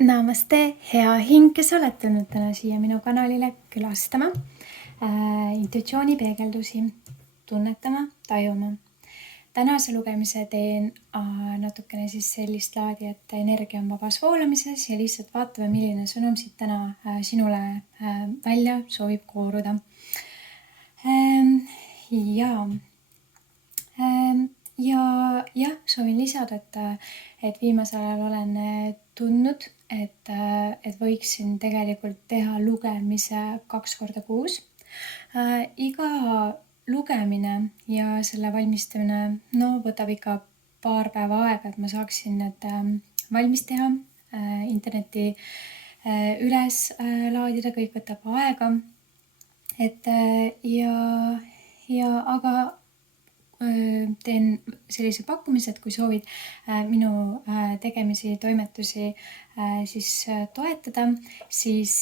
Namaste, hea hing, kes oled tulnud täna siia minu kanalile külastama intuitsiooni peegeldusi, tunnetama, tajuma. Tänase lugemise teen natukene siis sellist laadi, et energia on vabas voolamises ja lihtsalt vaatame, milline sõnum siit täna sinule välja soovib kooruda. Ja soovin lisada, et viimasel ajal olen tundnud, et võiksin tegelikult teha lugemise 2 korda kuus. Iga lugemine ja selle valmistamine võtab ikka paar päeva aega, et ma saaksin need valmis teha, interneti üles laadida, kõik võtab aega. Aga teen sellise pakkumise, et kui soovid minu tegemisi, toimetusi siis toetada, siis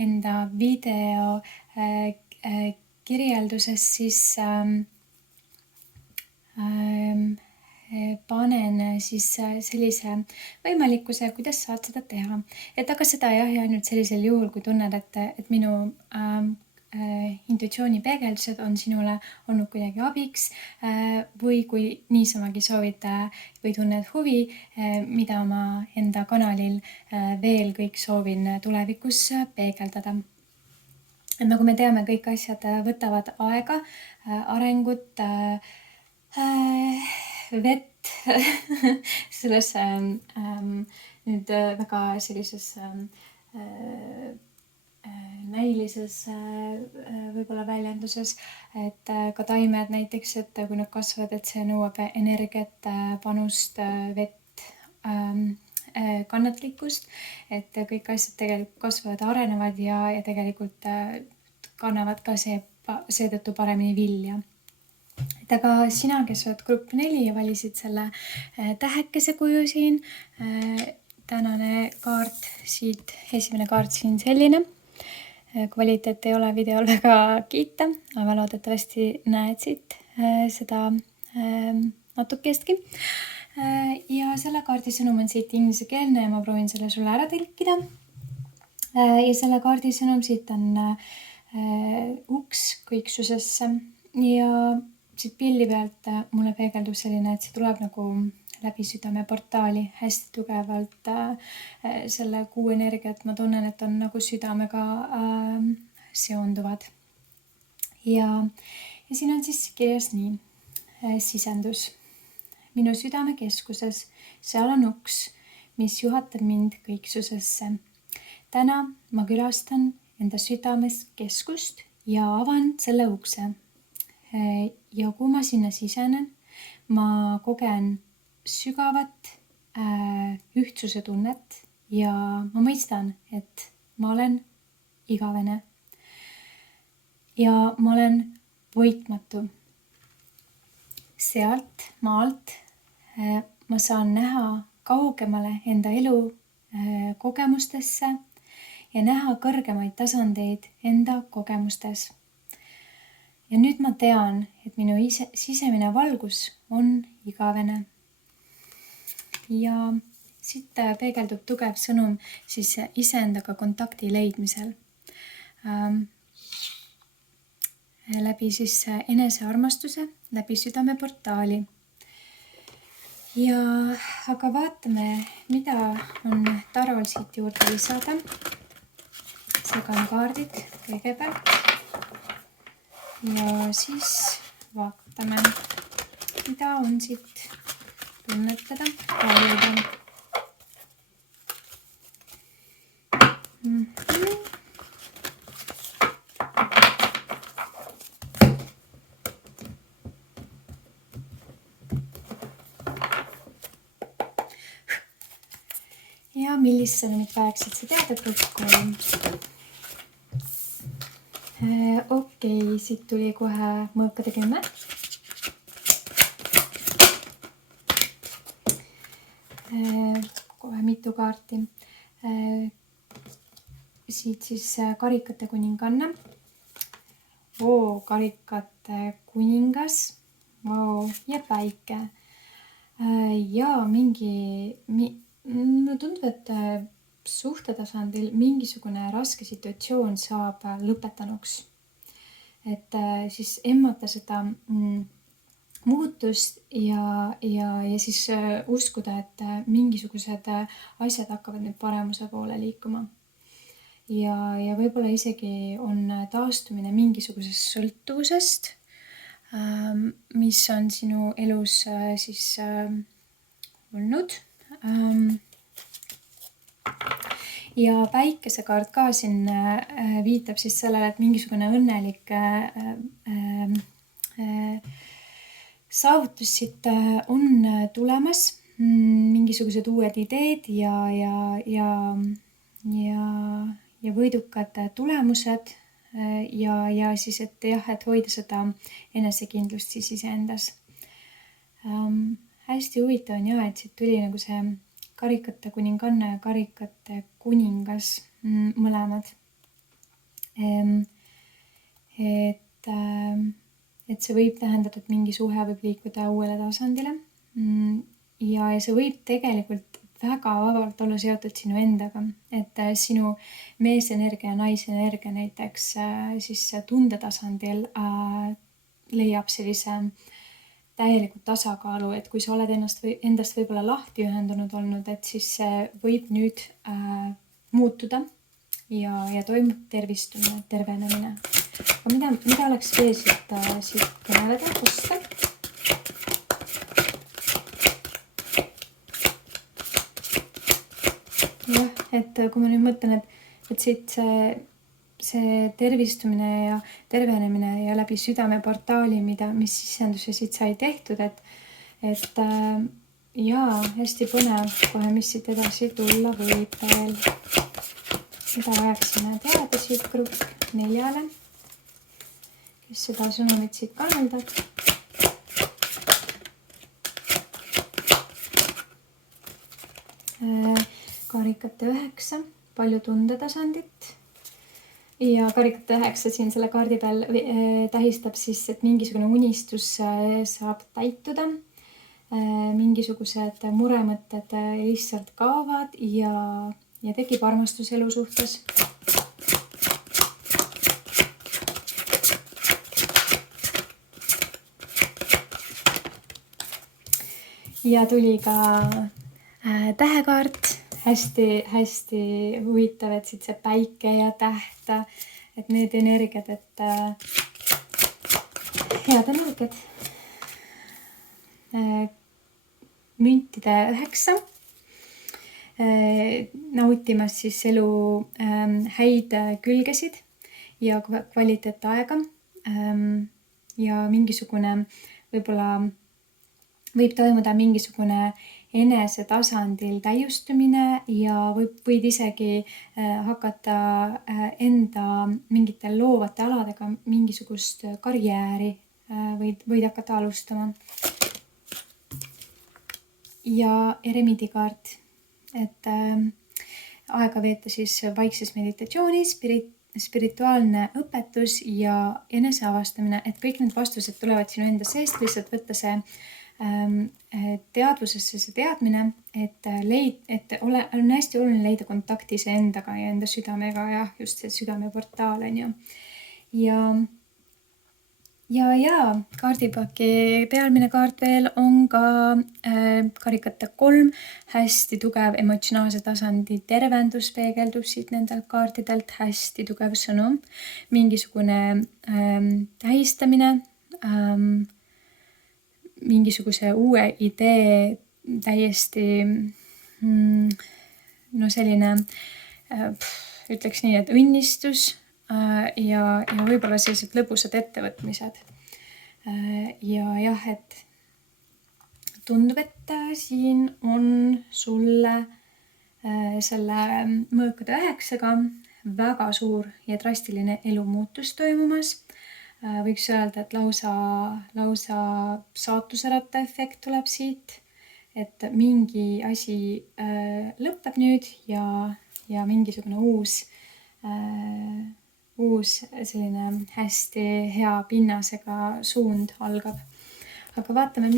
enda video kirjelduses siis panen siis sellise võimalikkuse, kuidas saad seda teha. Aga seda jah, ja ainult sellisel juhul, kui tunned, et minu intuitsiooni peegeldused on sinule olnud kuidagi abiks või kui niisamagi soovid või tunned huvi, mida ma enda kanalil veel kõik soovin tulevikus peegeldada. Nagu me teame, kõik asjad võtavad aega, arengut, vett selles nüüd väga sellises näilises võib-olla väljenduses, et ka taimed näiteks, et kui nad kasvavad, et see nõuab energiat, panust, vett, kannatlikkust, et kõik asjad tegelikult kasvavad, arenevad ja tegelikult kannavad ka seetõttu paremini vilja. Aga sina, kes oled grupp 4 ja valisid selle tähekese kuju siin, tänane kaart siit, esimene kaart siin selline. Kvaliteet ei ole videol väga kiita, aga loodetavasti näed siit seda natukestki. Ja selle kaardi sõnum on siit ingliskeelne ja ma proovin selle sulle ära tõlkida. Ja selle kaardi sõnum siit on uks kõiksusesse ja siit pilli pealt mulle peegeldub selline, et see tuleb nagu läbi südame portaali hästi tugevalt selle kuu energiat. Ma tunnen, et on nagu südamega seonduvad. Ja siin on siis kirjas nii, sisendus. Minu südame keskuses, seal on uks, mis juhatab mind kõiksusesse. Täna ma külastan enda südames keskust ja avan selle ukse. Ja kui ma sinna sisenen, ma kogen sügavat ühtsuse tunnet ja ma mõistan, et ma olen igavene ja ma olen võitmatu. Sealt maalt ma saan näha kaugemale enda elu kogemustesse ja näha kõrgemaid tasandeid enda kogemustes. Ja nüüd ma tean, et minu sisemine valgus on igavene. Ja siit peegeldub tugev sõnum siis iseendaga kontakti leidmisel. Läbi siis enesearmastuse, läbi südame portaali. Aga vaatame, mida on Tarol siit juurde lisada. Segan kaardid kõigepealt. Ja siis vaatame, mida on siit tunnetada, tajuda. Ja millist sõnumit vajaksid sa teada kokku? Okei, siit tuli kohe mõõkade 10. Kohe mitu kaarti. Siit siis karikate kuninganna. Karikate kuningas. Ja päike. Ja mingi mulle tundub, et suhtetasandil mingisugune raske situatsioon saab lõpetanuks. Et siis emmata seda muutust ja siis uskuda, et mingisugused asjad hakkavad nüüd paremuse poole liikuma. Ja võib-olla isegi on taastumine mingisugusest sõltuvusest, mis on sinu elus siis olnud. Ja päikesekaart ka siin viitab siis sellele, et mingisugune õnnelik saavutusid on tulemas, mingisugused uued ideed ja võidukad tulemused ja siis, et jah, et hoida seda enesekindlust siis iseendas. Hästi huvitav on et siit tuli nagu see karikate kuninganna ja karikate kuningas mõlemad. Et see võib tähendada, et mingi suhe võib liikuda uuele tasandile ja see võib tegelikult väga vabalt olla seotud sinu endaga, et sinu meesenergia ja naisenergia näiteks siis tundetasandil leiab sellise täielikult tasakaalu, et kui sa oled endast võib-olla lahti ühendunud olnud, et siis see võib nüüd muutuda ja toimub tervistumine, tervenemine. Aga mida oleks veel siit kõneleda, kosta? Jah, et kui ma nüüd mõtlen, et siit see tervistumine ja tervenemine ja läbi südameportaali, mis sisenduse siit sai tehtud, et hästi põnev kohe, mis siit edasi tulla võib veel. Mida vajaksime teada siit grupp 4-le, kes seda sõnumit siit kannaldab. Karikate 9, palju tundetasandit. Ja karikate 9 siin selle kaardi peal tähistab siis, et mingisugune unistus saab täituda. Mingisugused muremõtted lihtsalt kaovad ja tekib armastus elu suhtes. Ja tuli ka tähekaart. Hästi huvitav, et siit see päike ja täht, et need energiad, et head energiad. Müntide 9. Nautimas siis elu häid külgesid ja kvaliteetaega. Ja mingisugune võib-olla võib toimuda mingisugune enesetasandil täiustumine ja võid isegi hakata enda mingitel loovate aladega mingisugust karjääri võid hakata alustama. Ja eremiidikaart, et aega veeta siis vaikses meditatsioonis, spirituaalne õpetus ja eneseavastamine, et kõik need vastused tulevad sinu enda seest, lihtsalt võtta see teadvusesse see teadmine, et on hästi oluline leida kontakti iseendaga ja enda südamega ja just see südameportaal on ju. Ja kaardipaki pealmine kaart veel on ka karikate 3, hästi tugev emotsionaalse tasandi tervendus peegeldub siit nendelt kaartidelt, hästi tugev sõnum, mingisugune tähistamine, mingisuguse uue idee täiesti selline, ütleks nii, et õnnistus ja võib-olla sellised lõbusad ettevõtmised. Ja jah, et tundub, et siin on sulle selle mõõkade 9-ga väga suur ja drastiline elumuutus toimumas. Võiks öelda, et lausa saatuseratta efekt tuleb siit, et mingi asi lõpeb nüüd ja mingisugune uus selline hästi hea pinnasega suund algab. Aga vaatame,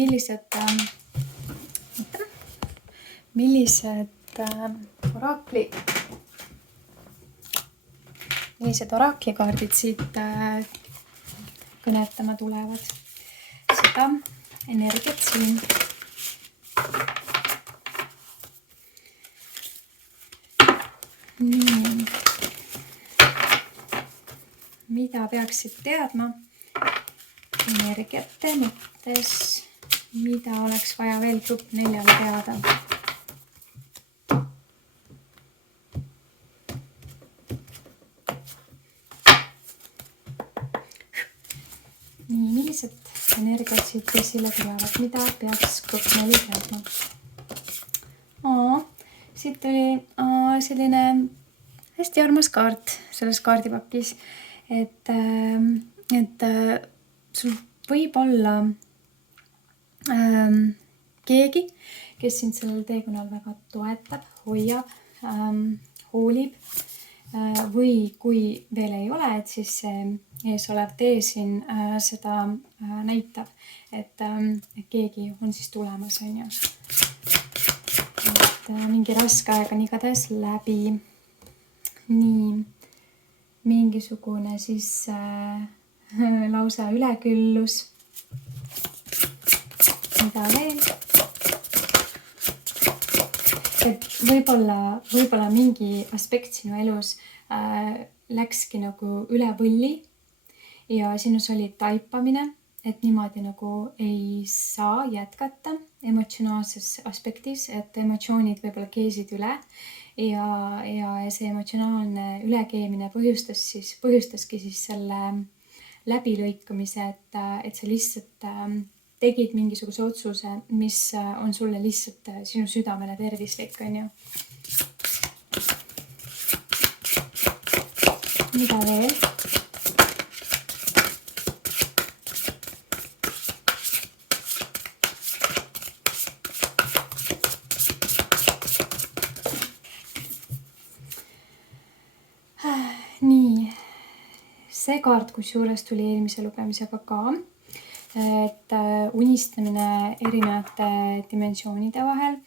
millised oraakli millised oraakli-kaardid siit kõnetama tulevad. Seda energiat siin. Nii. Mida peaksid teadma energiate mõttes, mida oleks vaja veel grupp 4-le teada? Nii, millised energiat siit esile tulevad, mida peaks grupp 4 teadma? Siit oli selline hästi armas kaart selles kaardipakis, et sul võib olla keegi, kes sind sellel teekonnal väga toetab, hoiab, hoolib või kui veel ei ole, et siis see eesolev tee siin seda näitab, et keegi on siis tulemas, on ju. Et mingi raske aeg on igatahes läbi. Nii, mingisugune siis lausa üleküllus. Mida veel? Et võib-olla mingi aspekt sinu elus läkski nagu üle võlli ja sinus oli taipamine, et niimoodi nagu ei saa jätkata emotsionaalses aspektis, et emotsioonid võib-olla keesid üle ja see emotsionaalne ülekeemine põhjustaski siis selle läbilõikamise, et sa lihtsalt tegid mingisuguse otsuse, mis on sulle lihtsalt sinu südamele tervislik, on ju. Mida veel? Nii, see kaart kusjuures tuli eelmise lugemisega ka, et unistamine erinevate dimensioonide vahel.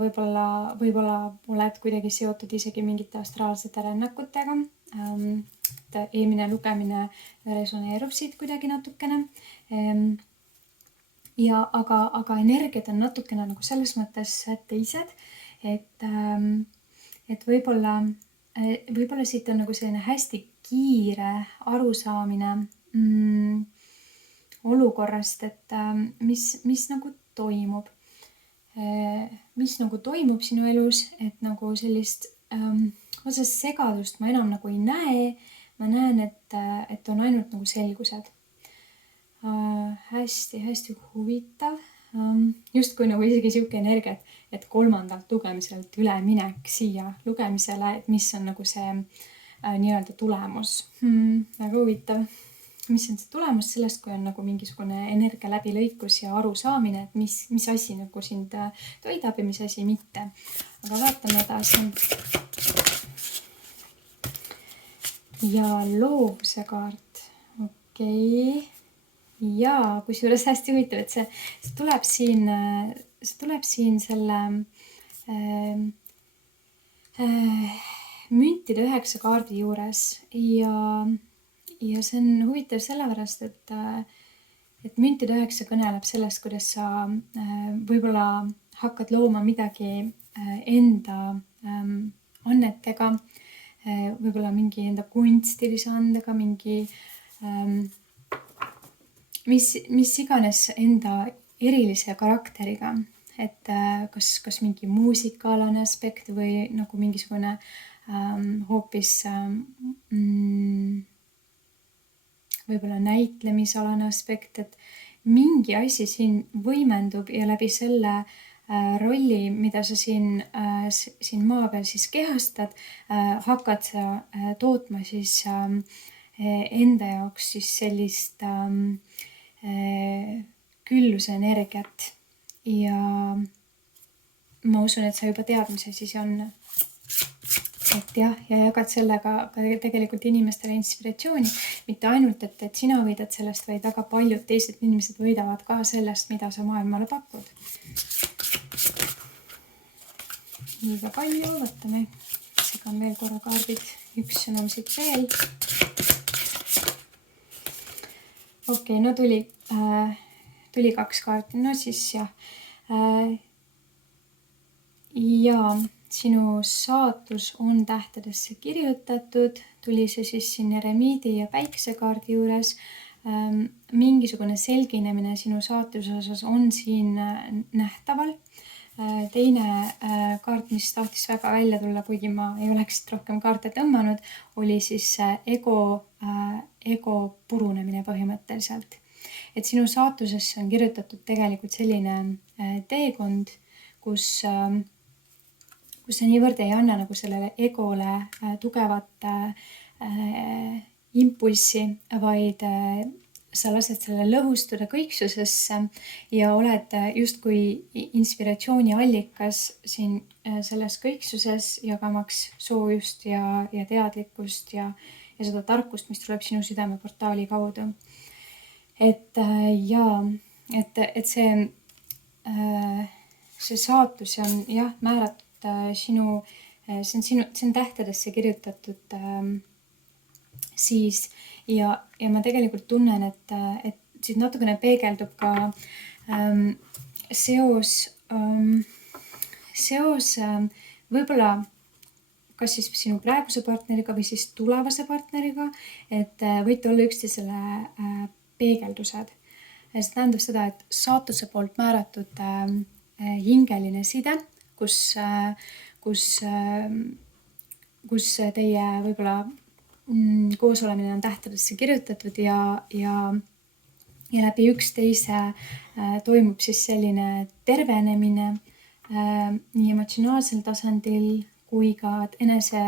Võib-olla oled kuidagi seotud isegi mingite astraalsete rännakutega. Eelmine lugemine resoneerub siit kuidagi natukene. Aga energiat on natukene nagu selles mõttes teised, et võib-olla siit on nagu selline hästi kiire arusaamine olukorrast, et mis nagu toimub. Mis nagu toimub sinu elus, et nagu sellist otsest segadust ma enam nagu ei näe. Ma näen, et on ainult nagu selgused. Hästi huvitav. Justkui nagu isegi siuke energia, et kolmandalt lugemiselt üleminek siia lugemisele, et mis on nagu see nii-öelda tulemus. Väga huvitav. Mis on see tulemus sellest, kui on nagu mingisugune energia läbilõikus ja arusaamine, et mis asi nagu sind toidab ja mis asi mitte. Aga vaatame edasi. Ja loovuse kaart. Okei. Ja kusjuures hästi huvitav, et see tuleb siin selle müntide 9 kaardi juures ja see on huvitav sellepärast, et müntide 9 kõneleb sellest, kuidas sa võib-olla hakkad looma midagi enda annetega, võib-olla mingi enda kunstilise andega, mingi mis iganes enda erilise karakteriga, et kas mingi muusikaalane aspekt või nagu mingisugune hoopis võib-olla näitlemisalane aspekt, et mingi asi siin võimendub ja läbi selle rolli, mida sa siin maa peal siis kehastad, hakkad sa tootma siis enda jaoks siis sellist külluse energiat ja ma usun, et sa juba tead, mis asi see on. Et jah, ja jagad sellega ka tegelikult inimestele inspiratsiooni, mitte ainult, et sina võidad sellest, vaid väga paljud teised inimesed võidavad ka sellest, mida sa maailmale pakud. Liiga palju, võtame, segan veel korra kaardid üks sõnum siit veel. Okei, no tuli 2 kaarti, no siis jah. Ja sinu saatus on tähtedesse kirjutatud, tuli see siis siin eremiidi ja päikesekaardi juures. Mingisugune selginemine sinu saatuse osas on siin nähtaval. Teine kaart, mis tahtis väga välja tulla, kuigi ma ei oleks rohkem kaarte tõmmanud, oli siis ego purunemine põhimõtteliselt. Et sinu saatusesse on kirjutatud tegelikult selline teekond, kus sa niivõrd ei anna nagu sellele egole tugevat impulssi, vaid sa lased selle lõhustuda kõiksusesse ja oled justkui inspiratsiooni allikas siin selles kõiksuses, jagamaks soojust ja teadlikkust ja seda tarkust, mis tuleb sinu südameportaali kaudu. Et see saatus on jah määratud see on tähtedesse kirjutatud siis ja ma tegelikult tunnen, et siit natukene peegeldub ka seos võib-olla kas siis sinu praeguse partneriga või siis tulevase partneriga, et võite olla üksteisele peegeldused. See tähendab seda, et saatuse poolt määratud hingeline side, kus teie võib-olla koosolemine on tähtedesse kirjutatud ja läbi üksteise toimub siis selline tervenemine nii emotsionaalsel tasandil kui ka enese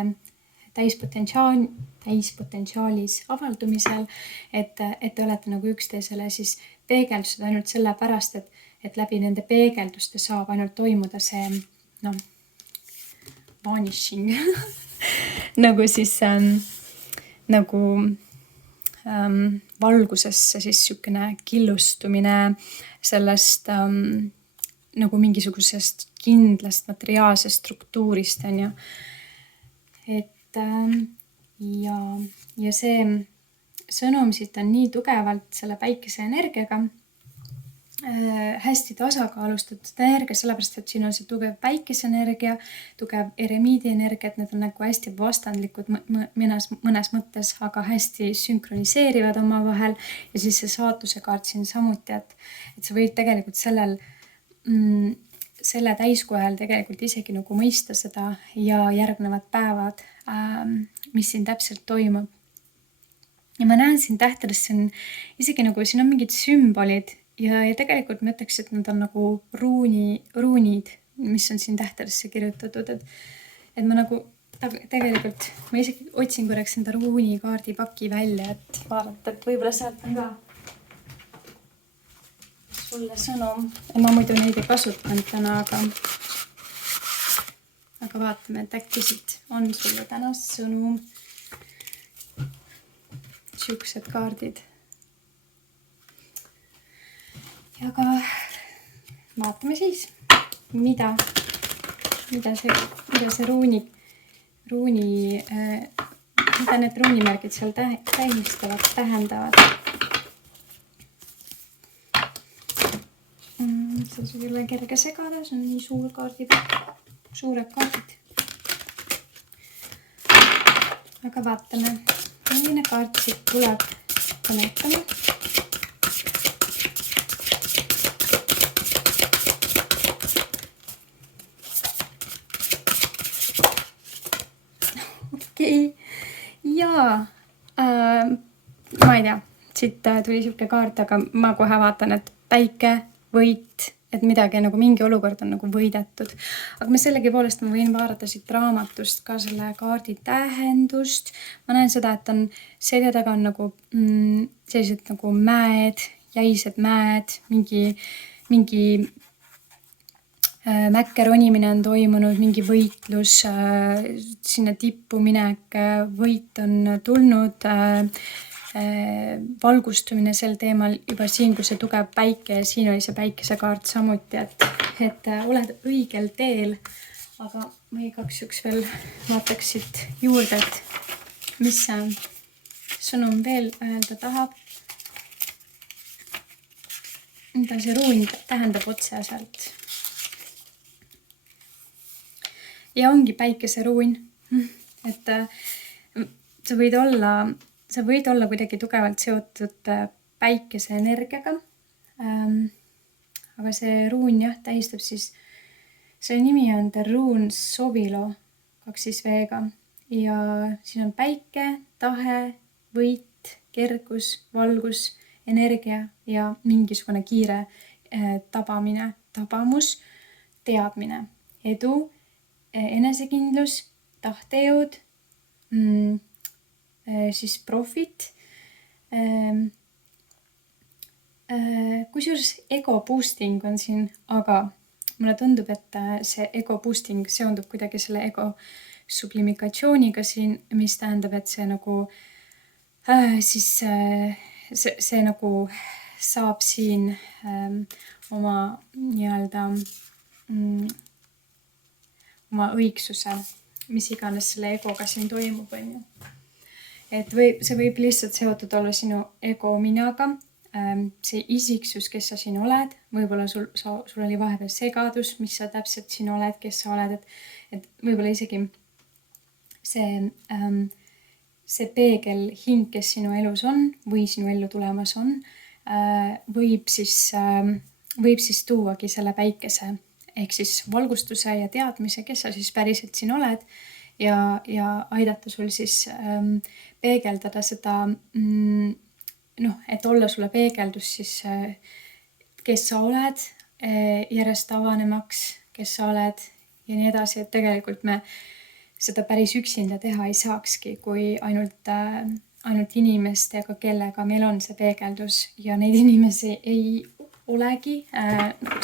täispotentsiaalis avaldumisel, et te olete nagu üksteisele siis peegeldused ainult sellepärast, et läbi nende peegelduste saab ainult toimuda see vanishing nagu siis nagu valgusesse siis sükene killustumine sellest nagu mingisugusest kindlast materiaalsest struktuurist, on ju. Et ja see sõnum siit on nii tugevalt selle päikese energiaga hästi tasakaalustatud energia, sellepärast et siin on see tugev päikeseenergia, tugev eremiidi energia, et need on nagu hästi vastandlikud mõnes mõttes, aga hästi sünkroniseerivad omavahel ja siis see saatuse kaart siin samuti, et sa võid tegelikult selle täiskojal tegelikult isegi nagu mõista seda ja järgnevad päevad, mis siin täpselt toimub. Ja ma näen siin tähtedes, see on isegi nagu siin on mingid sümbolid ja tegelikult ma ütleks, et nad on nagu ruunid, mis on siin tähtedesse kirjutatud, et ma nagu tegelikult, ma isegi otsin korraks enda ruunikaardi paki välja, et vaadata, et võib-olla sealt on ka sulle sõnum. Ma muidu neid ei kasutanud täna, aga vaatame, et äkki siit on sulle täna sõnum. Siuksed kaardid. Ja ka vaatame siis, mida see mida need ruunimärgid seal tähendavad. See on küll kerge segada, see on nii suur kaardipakk, suured kaardid. Aga vaatame, milline kaart siit tuleb põletama. Jaa, ma ei tea, siit tuli siuke kaart, aga ma kohe vaatan, et päike, võit, et midagi nagu mingi olukord on nagu võidetud. Aga ma sellegipoolest võin vaadata siit raamatust ka selle kaardi tähendust. Ma näen seda, et on selja taga on nagu sellised nagu mäed, jäised mäed, mingi mäkke ronimine on toimunud, mingi võitlus, sinna tippu minek, võit on tulnud, valgustumine sel teemal juba siin, kui see tugev päike ja siin oli see päikesekaart samuti, et oled õigel teel, aga ma igaks juhuks veel vaataks siit juurde, et mis sõnum veel öelda tahab. Mida see ruun tähendab otseselt. Ja ongi päikeseruun, et sa võid olla kuidagi tugevalt seotud päikese energiaga. Aga see ruun tähistab siis, see nimi on The Rune Sovilo 2 V-ga ja siin on päike, tahe, võit, kergus, valgus, energia ja mingisugune kiire tabamine, tabamus, teadmine, edu, enesekindlus, tahtejõud, siis profit. Kusjuures ego boosting on siin, aga mulle tundub, et see ego boosting seondub kuidagi selle ego sublimitsiooniga siin, mis tähendab, et see nagu siis see nagu saab siin oma nii-öelda oma õigsuse, mis iganes selle egoga siin toimub, on ju. Et see võib lihtsalt seotud olla sinu ego minaga, see isiksus, kes sa siin oled, võib-olla sul oli vahepeal segadus, mis sa täpselt siin oled, kes sa oled, et võib-olla isegi see peegel hing, kes sinu elus on või sinu ellu tulemas on, võib siis tuuagi selle päikese ehk siis valgustuse ja teadmise, kes sa siis päriselt siin oled ja aidata sul siis peegeldada seda, et olla sulle peegeldus siis, kes sa oled, järjest avanemaks, kes sa oled ja nii edasi, et tegelikult me seda päris üksinda teha ei saakski, kui ainult inimestega, kellega meil on see peegeldus ja neid inimesi ei olegi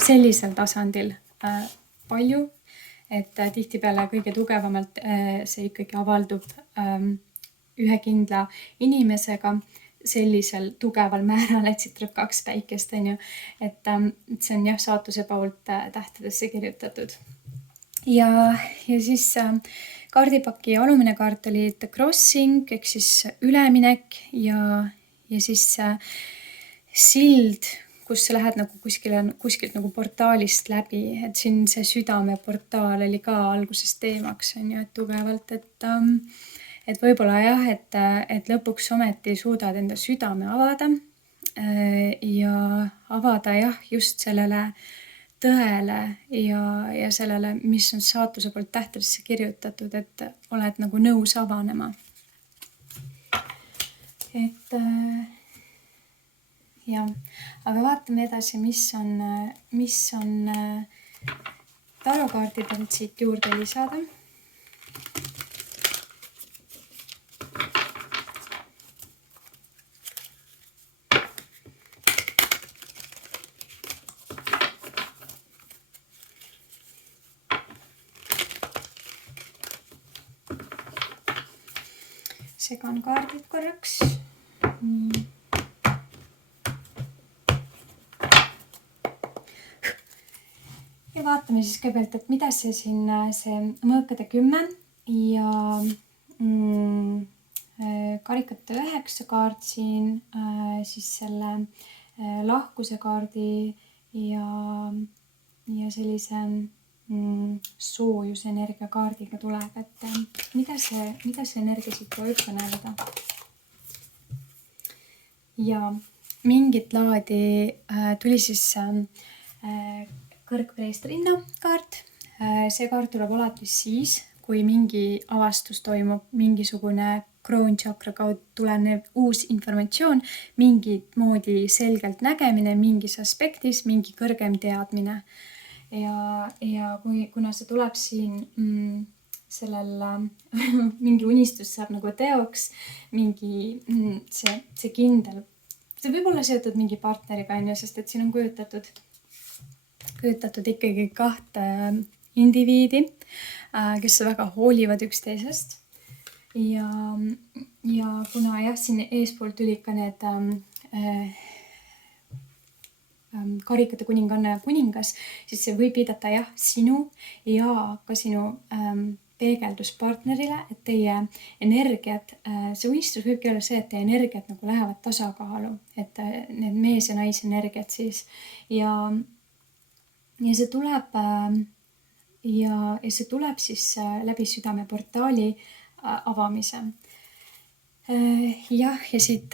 sellisel tasandil palju, et tihtipeale kõige tugevamalt see ikkagi avaldub ühe kindla inimesega sellisel tugeval määral, et siit tuleb 2 päikest, on ju. Et see on saatuse poolt tähtedesse kirjutatud. Ja siis kaardipaki alumine kaart oli The Crossing ehk siis üleminek ja siis sild, kus sa lähed nagu kuskilt nagu portaalist läbi, et siin see südame portaal oli ka algusest teemaks, on ju, et tugevalt, et võib-olla et lõpuks ometi suudad enda südame avada ja avada just sellele tõele ja sellele, mis on saatuse poolt tähtedesse kirjutatud, et oled nagu nõus avanema. Et aga vaatame edasi, mis on tarokaartidelt siit juurde lisada. Segan kaardid korraks. Nii. Ja vaatame siis kõigepealt, et mida see siin, see mõõkade 10 ja karikate 9 kaart siin, siis selle lahkuse kaardi ja sellise soojusenergia kaardiga tuleb, et mida see energia siit võib kõneleda. Ja mingit laadi tuli siis kõrgpreestrinna kaart. See kaart tuleb alati siis, kui mingi avastus toimub, mingisugune kroonchakra kaudu tulenev uus informatsioon, mingit moodi selgelt nägemine mingis aspektis, mingi kõrgem teadmine. Ja kuna see tuleb siin sellel mingi unistus saab nagu teoks, mingi see kindel, see võib olla seotud mingi partneriga, sest et siin on kujutatud ikkagi 2 indiviidi, kes väga hoolivad üksteisest. Ja kuna siin eespool tuli ka need karikate kuninganna ja kuningas, siis see võib viidata sinu ja ka sinu peegeldus partnerile, et teie energiat, see unistus võibki olla see, et teie energiat nagu lähevad tasakaalu, et need mees ja naisenergiat siis ja see tuleb ja see tuleb siis läbi südameportaali avamise. Jah, ja siit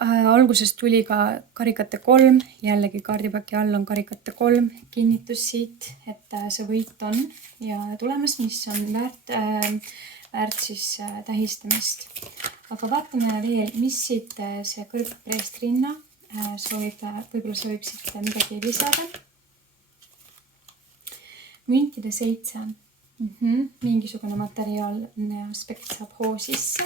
alguses tuli ka karikate 3, jällegi kaardipaki all on karikate 3 kinnitus siit, et see võit on ja tulemas, mis on väärt siis tähistamist. Aga vaatame veel, mis siit see kõrgpreest Rinna soovib, võib-olla soovib siit midagi lisada. Müntide 7. Mingisugune materiaalne aspekt saab hoo sisse.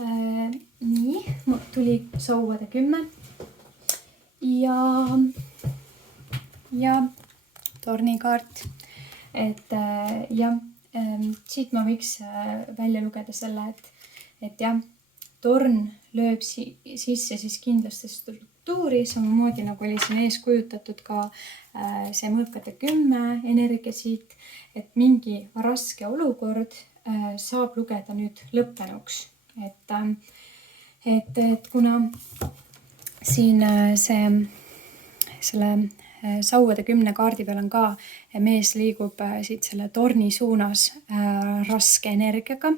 Nii, tuli sauade 10 ja tornikaart. Et siit ma võiks välja lugeda selle, et jah, torn lööb sisse siis kindlasti struktuuri, samamoodi nagu oli siin ees kujutatud ka see mõõkade 10 energia siit, et mingi raske olukord saab lugeda nüüd lõppenuks. Et kuna siin selle sauade 10 kaardi peal on ka mees liigub siit selle torni suunas raske energiaga,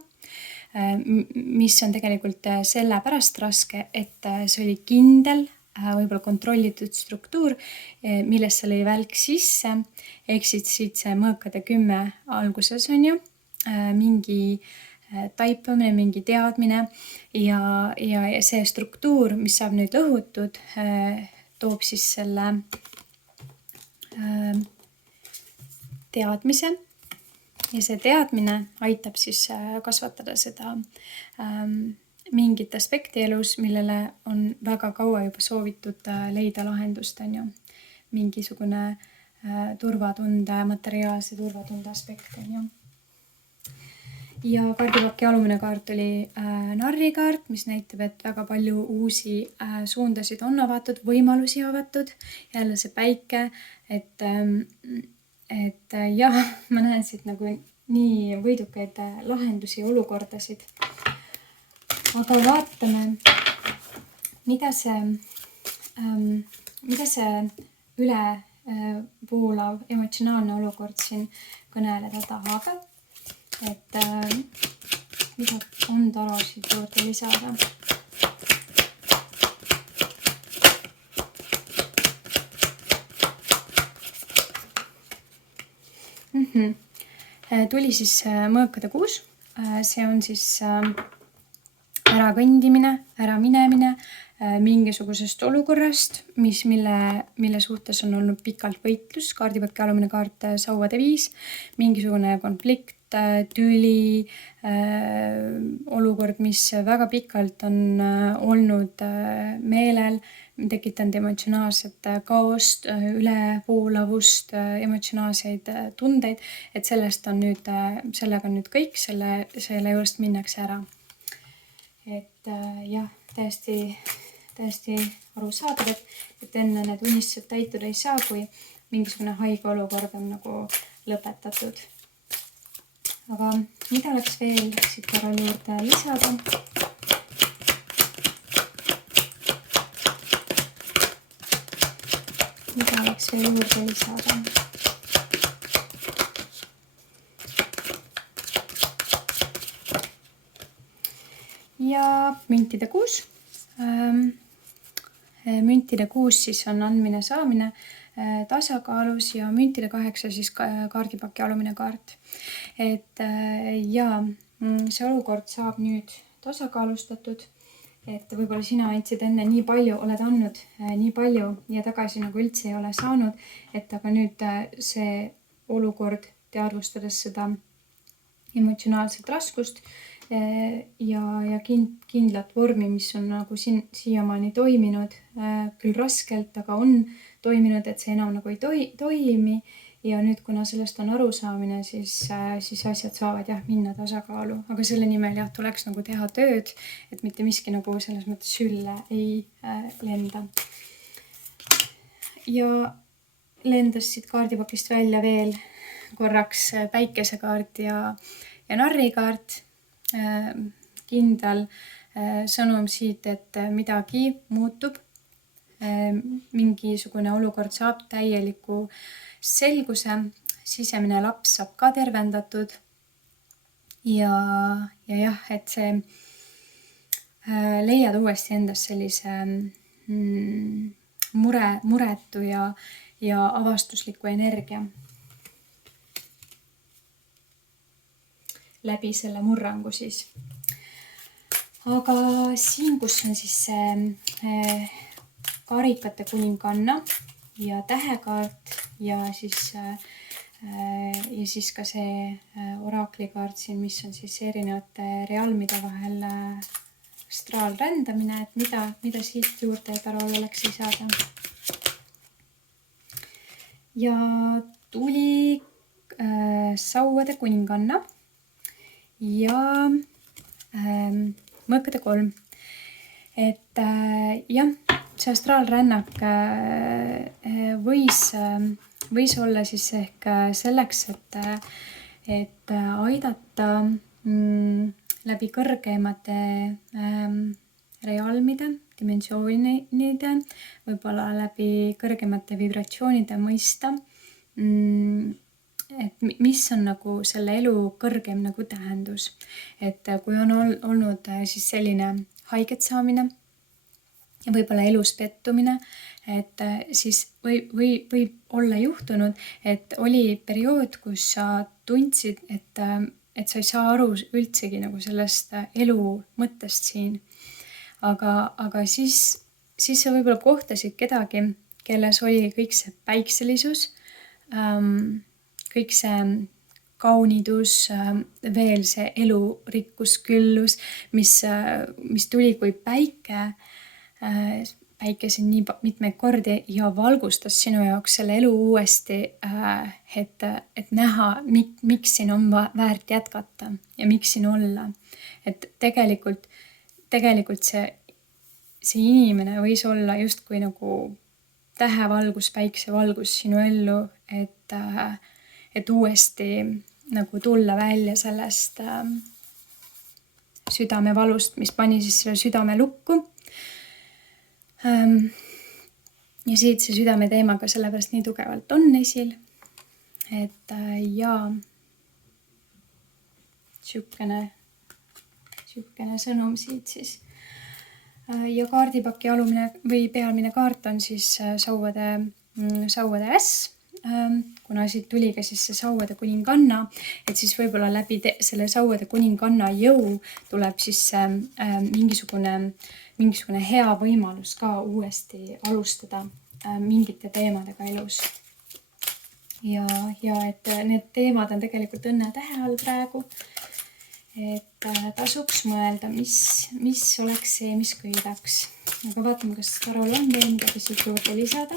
mis on tegelikult sellepärast raske, et see oli kindel, võib-olla kontrollitud struktuur, millest see lõi välk sisse, ehk siit see mõõkade 10 alguses on ju, mingi taipamine, mingi teadmine ja see struktuur, mis saab nüüd lõhutud, toob siis selle teadmise ja see teadmine aitab siis kasvatada seda mingit aspekti elus, millele on väga kaua juba soovitud leida lahendust, on ju. Mingisugune turvatunde, materiaalse turvatunde aspekt, on ju. Ja kaardipaki alumine kaart oli narrikaart, mis näitab, et väga palju uusi suundasid on avatud, võimalusi avatud. Jälle see päike, et jah, ma näen siit nagu nii võidukaid lahendusi ja olukordasid. Aga vaatame, mida see üle voolav emotsionaalne olukord siin kõneleda tahab. Et mida on tarosid juurde lisada. Tuli siis mõõkade 6. See on siis ära kõndimine, ära minemine mingisugusest olukorrast, mille suhtes on olnud pikalt võitlus. Kaardipaki alumine kaart sauade 5, mingisugune konflikt, tüli, olukord, mis väga pikalt on olnud meelel, tekitanud emotsionaalset kaost, ülevoolavust, emotsionaalseid tundeid, et sellega on nüüd kõik, selle juurest minnakse ära. Et jah, täiesti arusaadav, et enne need unistused täituda ei saa, kui mingisugune haige olukord on nagu lõpetatud. Aga mida oleks veel siit taroli juurde lisada? Mida oleks veel juurde lisada? Ja müntide 6. Müntide 6 siis on andmine saamine tasakaalus ja müntide 8 siis kaardipaki alumine kaart. Et see olukord saab nüüd tasakaalustatud, et võib-olla sina andsid enne nii palju, oled andnud nii palju ja tagasi nagu üldse ei ole saanud, et aga nüüd see olukord teadvustades seda emotsionaalset raskust ja kindlat vormi, mis on nagu siiamaani toiminud, küll raskelt, aga on toiminud, et see enam nagu ei toimi ja nüüd, kuna sellest on arusaamine, siis asjad saavad jah minna tasakaalu, aga selle nimel jah tuleks nagu teha tööd, et mitte miski nagu selles mõttes sülle ei lenda. Ja lendas siit kaardipakist välja veel korraks päikesekaart ja narrikaart. Kindel sõnum siit, et midagi muutub. Mingisugune olukord saab täieliku selguse, sisemine laps saab ka tervendatud. Ja jah, et see leiad uuesti endas sellise muretu ja avastusliku energia läbi selle murrangu siis. Aga siin, kus on siis see karikate kuninganna ja tähekaart ja siis ka see oraklikaart siin, mis on siis erinevate realmide vahel astraalrändamine, et mida siit juurde tarol oleks lisada. Ja tuli sauade kuninganna ja mõõkade 3. Et jah, see astraalrännak võis olla siis ehk selleks, et aidata läbi kõrgemate realmide, dimensioonide, võib-olla läbi kõrgemate vibratsioonide mõista, et mis on nagu selle elu kõrgem nagu tähendus. Et kui on olnud siis selline haiget saamine ja võib-olla elus pettumine, et siis võib olla juhtunud, et oli periood, kus sa tundsid, et sa ei saa aru üldsegi nagu sellest elu mõttest siin. Aga siis sa võib-olla kohtasid kedagi, kelles oli kõik see päikselisus, kõik see kaunidus, veel see elurikkus, küllus, mis tuli kui päike siin nii mitmeid kordi ja valgustas sinu jaoks selle elu uuesti, et näha, miks siin on väärt jätkata ja miks siin olla. Et tegelikult see inimene võis olla justkui nagu tähevalgus, päiksevalgus sinu ellu, et uuesti nagu tulla välja sellest südamevalust, mis pani siis selle südame lukku. Ja siit see südame teemaga sellepärast nii tugevalt on esil. Et jaa, sihukene sõnum siit siis. Ja kaardipaki alumine või pealmine kaart on siis sauade äss. Kuna siit tuli ka siis see sauade kuninganna, et siis võib-olla läbi selle sauade kuninganna jõu tuleb siis mingisugune hea võimalus ka uuesti alustada mingite teemadega elus. Ja et need teemad on tegelikult õnnetähe all praegu. Et tasuks mõelda, mis oleks see, mis köidaks. Aga vaatame, kas tarol on veel midagi siit juurde lisada.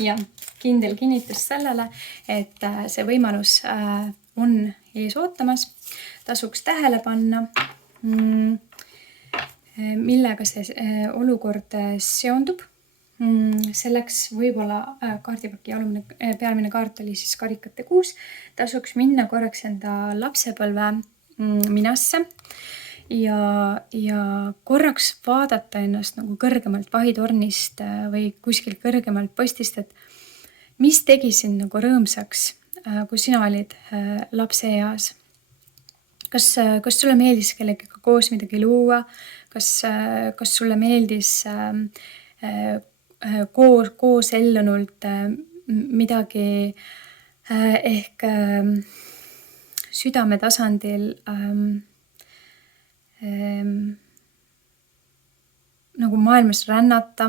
Ja kindel kinnitus sellele, et see võimalus on ees ootamas. Tasuks tähele panna, millega see olukord seondub. Selleks võib-olla kaardipaki pealmine kaart oli siis karikate 6. Tasuks minna korraks enda lapsepõlve minasse ja korraks vaadata ennast nagu kõrgemalt vahitornist või kuskil kõrgemalt postist, et mis tegi sind nagu rõõmsaks, kui sina olid lapse eas. Kas sulle meeldis kellegagi koos midagi luua? Kas sulle meeldis koos ellunult midagi ehk südame tasandil nagu maailmas rännata?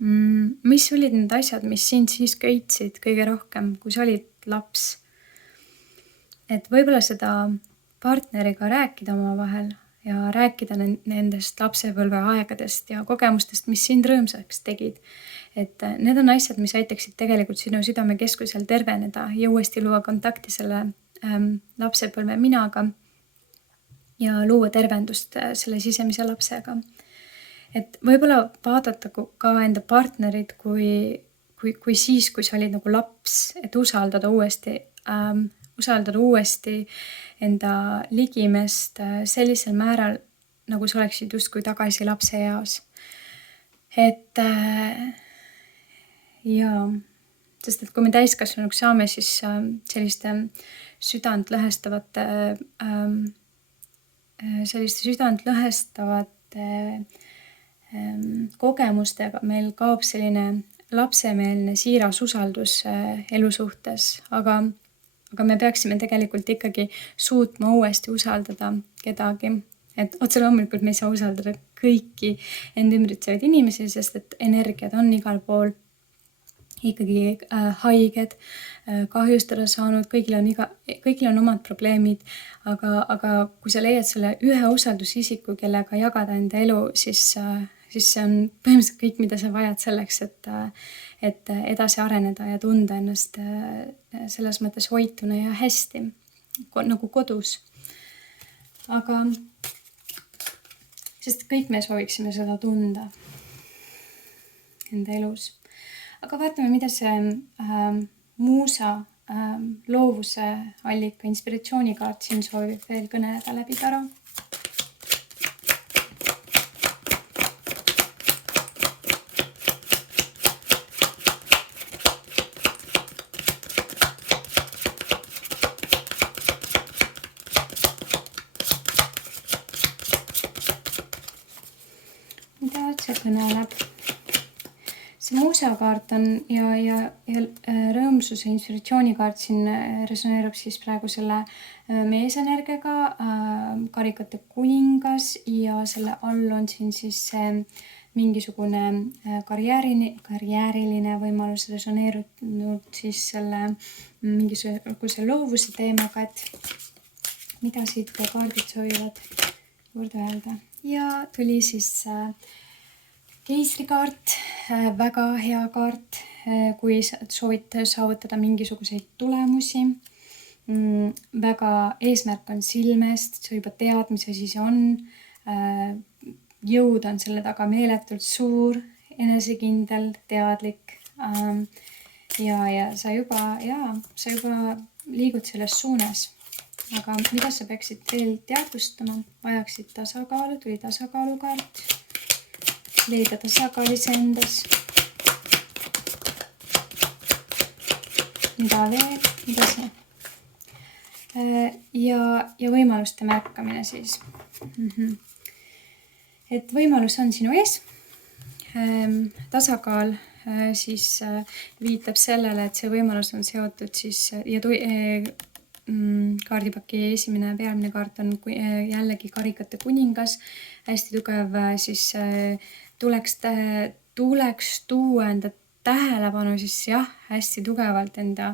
Mis olid need asjad, mis sind siis köitsid kõige rohkem, kui sa olid laps? Et võib-olla seda partneriga rääkida oma vahel ja rääkida nendest lapsepõlve aegadest ja kogemustest, mis sind rõõmsaks tegid. Et need on asjad, mis aitaksid tegelikult sinu südamekeskusel terveneda ja uuesti luua kontakti selle lapsepõlve minaga ja luua tervendust selle sisemise lapsega. Et võib-olla vaadata ka enda partnerit kui siis, kui sa olid nagu laps, et usaldada uuesti enda ligimest sellisel määral, nagu sa oleksid justkui tagasi lapse eas. Et jaa, sest et kui me täiskasvanuks saame, siis selliste südantlõhestavate kogemustega meil kaob selline lapsemeelne siiras usaldus elu suhtes, aga me peaksime tegelikult ikkagi suutma uuesti usaldada kedagi. Et otse loomulikult me ei saa usaldada kõiki end ümbritsevaid inimesi, sest et energiad on igal pool ikkagi haiged, kahjustada saanud, kõigil on omad probleemid, aga kui sa leiad selle ühe usaldusisiku, kellega jagada enda elu, siis see on põhimõtteliselt kõik, mida sa vajad selleks, et edasi areneda ja tunda ennast selles mõttes hoituna ja hästi, nagu kodus. Aga sest kõik me sooviksime seda tunda enda elus. Aga vaatame, mida see muusa loovuse allika inspiratsioonikaart siin soovib veel kõneleda läbi taro. Mida see kõneleb? See muusakaart on ja rõõmsuse inspiratsioonikaart siin resoneerub siis praegu selle meesenergiaga, karikate kuningas ja selle all on siin siis mingisugune karjääriline võimalus resoneerunud siis selle mingisuguse loovuse teemaga, et mida siit kaardid soovivad juurde öelda. Ja tuli siis keisrikaart, väga hea kaart, kui soovid saavutada mingisuguseid tulemusi. Väga eesmärk on silmest, sa juba tead, mis asi see on. Jõud on selle taga meeletult suur, enesekindel, teadlik. Ja sa juba liigud selles suunas. Aga mida sa peaksid veel teadvustama? Vajaksid tasakaalu, tuli tasakaalukaart. Leida tasakaal iseendas. Mida veel? Mida see? Ja võimaluste märkamine siis. Et võimalus on sinu ees. Tasakaal siis viitab sellele, et see võimalus on seotud siis ja kaardipaki esimene peamine kaart on jällegi karikate kuningas. Hästi tugev siis tuleks tuua enda tähelepanu siis jah, hästi tugevalt enda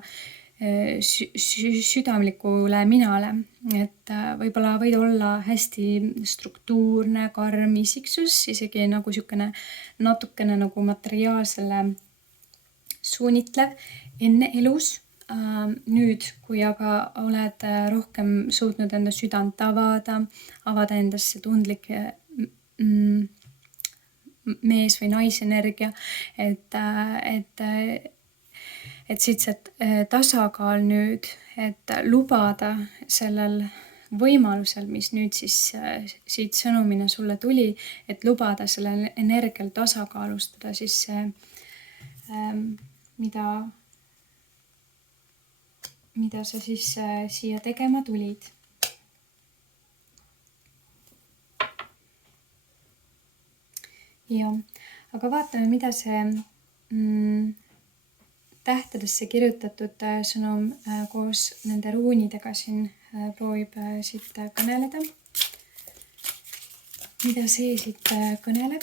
südamlikule minale. Et võib-olla võid olla hästi struktuurne, karm isiksus, isegi nagu sükene natukene nagu materiaalsele suunitlev enne elus. Nüüd, kui aga oled rohkem suutnud enda südant avada endasse tundlik mees või naisenergia, et siit see tasakaal nüüd, et lubada sellel võimalusel, mis nüüd siis siit sõnumina sulle tuli, et lubada sellel energial tasakaalustada siis see, mida sa siis siia tegema tulid. Ja, aga vaatame, mida see tähtedesse kirjutatud sõnum koos nende ruunidega siin proovib siit kõneleda. Mida see siit kõneleb?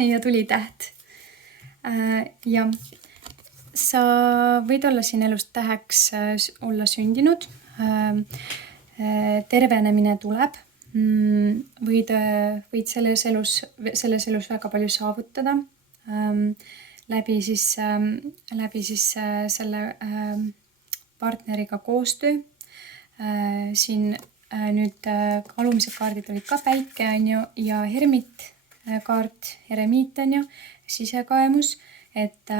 Ja tuli täht. Ja sa võid olla siin elus täheks olla sündinud. Tervenemine tuleb. Võid selles elus väga palju saavutada. läbi siis selle partneriga koostöö. Siin nüüd alumised kaardid olid ka päike on ju ja hermit kaart, eremiit on ju, sisekaemus, et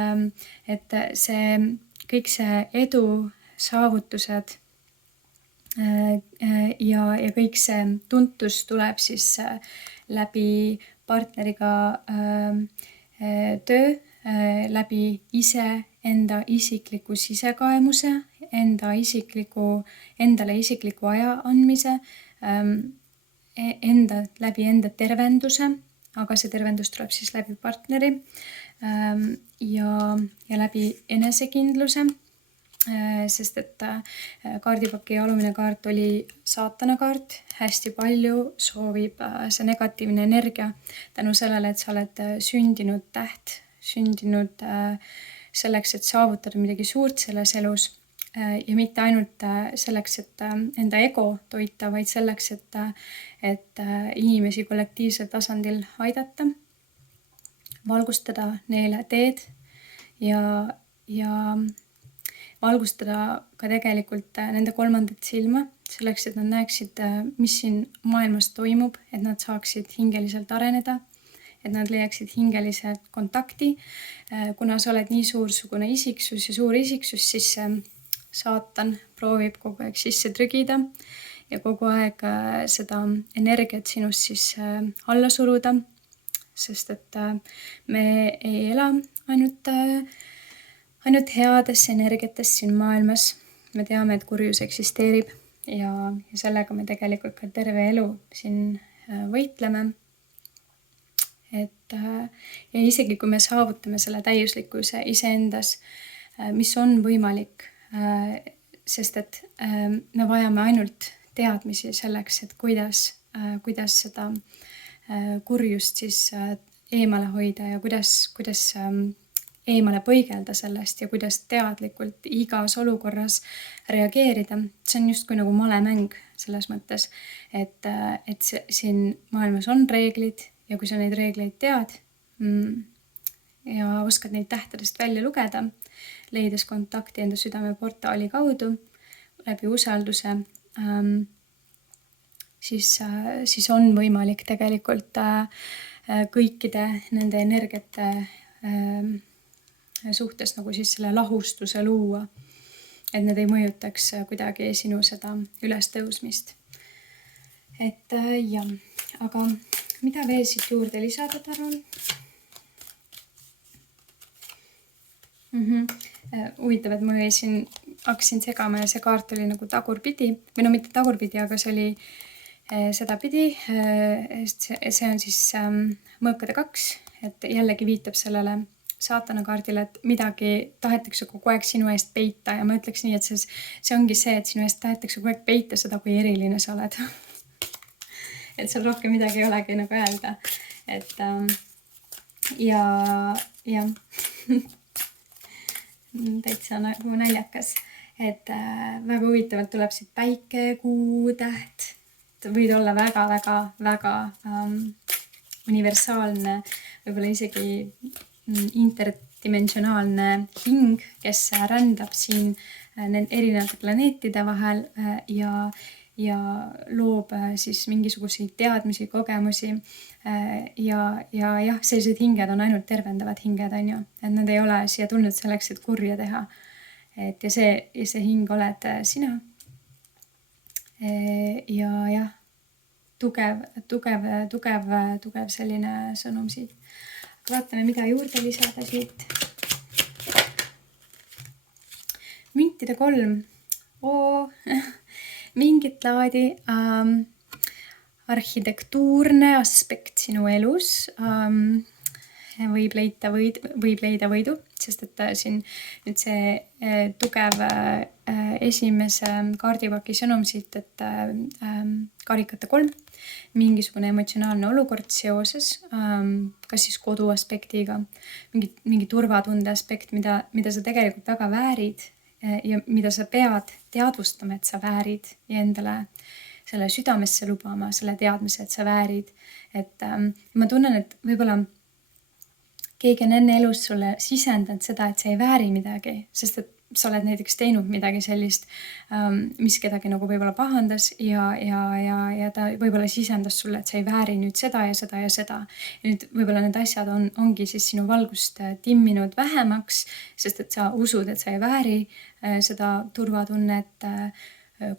kõik see edu, saavutused ja kõik see tuntus tuleb siis läbi partneriga töö, läbi enda isikliku sisekaemuse, endale isikliku aja andmise, läbi enda tervenduse, aga see tervendus tuleb siis läbi partneri ja läbi enesekindluse, sest et kaardipaki alumine kaart oli saatana kaart, hästi palju soovib see negatiivne energia tänu sellele, et sa oled sündinud täht, sündinud selleks, et saavutada midagi suurt selles elus ja mitte ainult selleks, et enda ego toita, vaid selleks, et inimesi kollektiivsel tasandil aidata, valgustada neile teed ja valgustada ka tegelikult nende kolmandat silma, selleks, et nad näeksid, mis siin maailmas toimub, et nad saaksid hingeliselt areneda, et nad leiaksid hingeliselt kontakti. Kuna sa oled nii suursugune isiksus ja suur isiksus, siis saatan proovib kogu aeg sisse trügida ja kogu aeg seda energiat sinust siis alla suruda, sest et me ei ela ainult heades energiates siin maailmas. Me teame, et kurjus eksisteerib ja sellega me tegelikult ka terve elu siin võitleme. Ja isegi kui me saavutame selle täiuslikkuse iseendas, mis on võimalik, sest et me vajame ainult teadmisi selleks, et kuidas seda kurjust siis eemale hoida ja kuidas eemale põigelda sellest ja kuidas teadlikult igas olukorras reageerida. See on justkui nagu malemäng selles mõttes, et siin maailmas on reeglid ja kui sa neid reegleid tead ja oskad neid tähtedest välja lugeda, leides kontakti enda südameportaali kaudu, läbi usalduse, siis on võimalik tegelikult kõikide nende energiate suhtes nagu siis selle lahustuse luua, et need ei mõjutaks kuidagi sinu seda ülestõusmist. Et jah, aga mida veel siit juurde lisada, Tarol? Huvitav, et ma hakkasin segama ja see kaart oli nagu tagurpidi, või no mitte tagurpidi, aga see oli sedapidi. See on siis mõõkade 2, et jällegi viitab sellele saatana kaardile, et midagi tahetakse kogu aeg sinu eest peita ja ma ütleks nii, et see ongi see, et sinu eest tahetakse kogu aeg peita seda, kui eriline sa oled. Et seal rohkem midagi ei olegi nagu öelda. Et ja täitsa nagu naljakas, et väga huvitavalt tuleb siit päike, kuu, täht. Võid olla väga universaalne, võib-olla isegi interdimensionaalne hing, kes rändab siin erinevate planeetide vahel ja loob siis mingisuguseid teadmisi, kogemusi ja jah, sellised hinged on ainult tervendavad hinged, on ju, et nad ei ole siia tulnud selleks, et kurja teha. Et ja see hing oled sina. Ja jah, tugev selline sõnum siit. Vaatame, mida juurde lisada siit. Müntide 3. Mingit laadi arhitektuurne aspekt sinu elus võib leida võidu, sest et siin nüüd see tugev esimese kaardipaki sõnum siit, et karikate 3, mingisugune emotsionaalne olukord seoses, kas siis kodu aspektiga, mingi turvatunde aspekt, mida sa tegelikult väga väärid ja mida sa pead teadvustama, et sa väärid ja endale selle südamesse lubama, selle teadmise, et sa väärid. Et ma tunnen, et võib-olla keegi on enne elus sulle sisendanud seda, et sa ei vääri midagi, sest et sa oled näiteks teinud midagi sellist, mis kedagi nagu võib-olla pahandas ja ta võib-olla sisendas sulle, et sa ei vääri nüüd seda ja seda ja seda. Ja nüüd võib-olla need asjad ongi siis sinu valgust timminud vähemaks, sest et sa usud, et sa ei vääri seda turvatunnet,